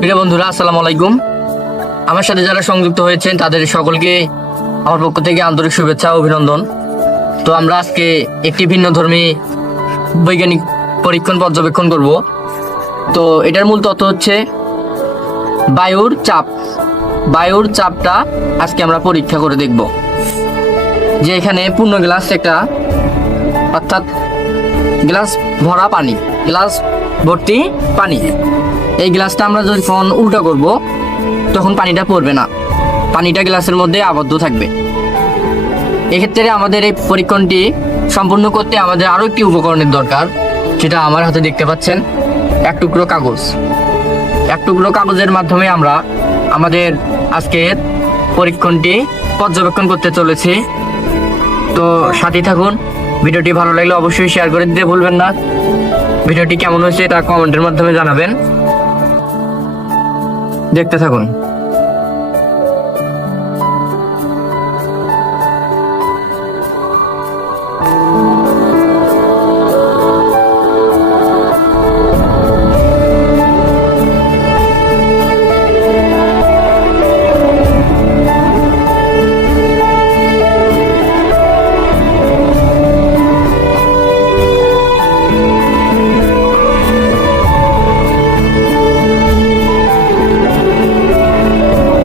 প্রিয় বন্ধুরা, আসসালামু আলাইকুম। আমার সাথে যারা সংযুক্ত হয়েছেন, তাদের সকলকে আমার পক্ষ থেকে আন্তরিক শুভেচ্ছা অভিনন্দন। তো আমরা আজকে একটি ভিন্ন ধর্মী বৈজ্ঞানিক পরীক্ষণ পর্যবেক্ষণ করব। তো এটার মূল তথ্য হচ্ছে বায়ুর চাপ। বায়ুর চাপটা আজকে আমরা পরীক্ষা করে দেখব। যে এখানে পূর্ণ গ্লাস একটা, অর্থাৎ গ্লাস ভরা পানি, গ্লাস ভর্তি পানি। এই গ্লাসটা আমরা যখন উল্টো করব, তখন পানিটা পড়বে না। পানিটা গ্লাসের মধ্যে আবদ্ধ থাকবে। এক্ষেত্রে আমাদের এই পরীক্ষণটি সম্পূর্ণ করতে আমাদের আরও একটি উপকরণের দরকার সেটা আমার হাতে দেখতে পাচ্ছেন, এক টুকরো কাগজ। এক টুকরো কাগজের মাধ্যমে আমরা আমাদের আজকের পরীক্ষণটি পর্যবেক্ষণ করতে চলেছি। তো সাথে থাকুন, ভিডিওটি ভালো লাগলে অবশ্যই শেয়ার করে দিতে ভুলবেন না। ভিডিওটি কেমন হয়েছে তা কমেন্টের মাধ্যমে জানাবেন। দেখতে থাকুন।